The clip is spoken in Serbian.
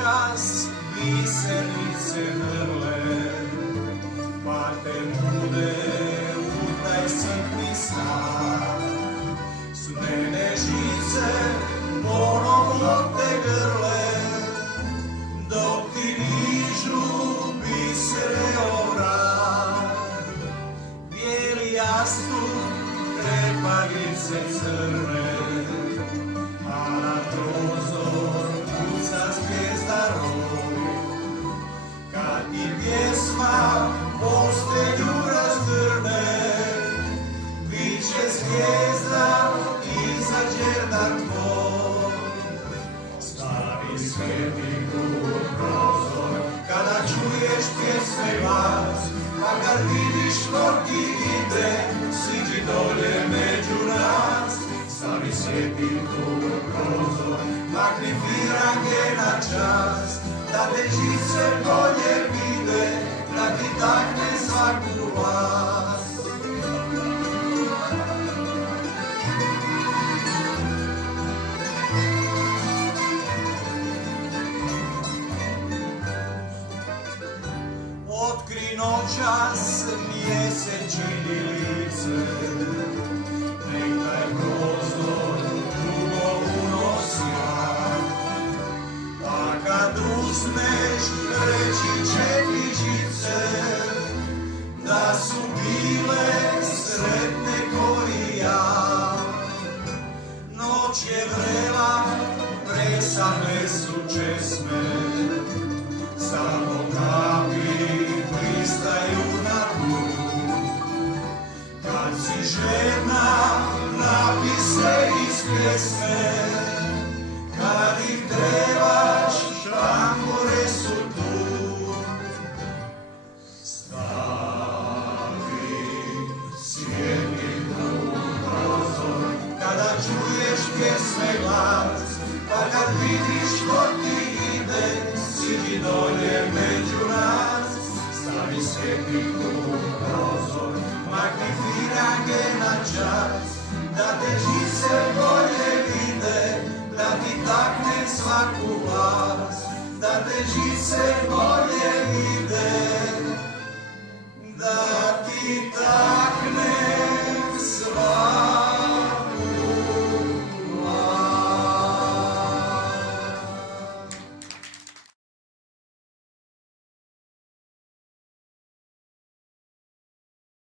noćas bisernice vrle, pa te bude u taj sitni san. Sudene žice ponovo te grle, dok ti nižu bisere ovran. Bijeli jastuk, trepaljice crne, a na prozor kuca zvijezda roj. Kad ti pjesma postelju razgrne, biće zvijezda iza đerda tvoj. Stavi svjetiljku u prozor, kada čuješ pjesme glas, a kad vidiš ko ti ide, siđi dolje među nas. Stavi svjetiljku u prozor, makni firanke na čas, da te žice bolje vide, da ti takne svaku vas. Otkri noćas mjesečini lice, nek taj prozor dugo unosja, a kad usneš reći će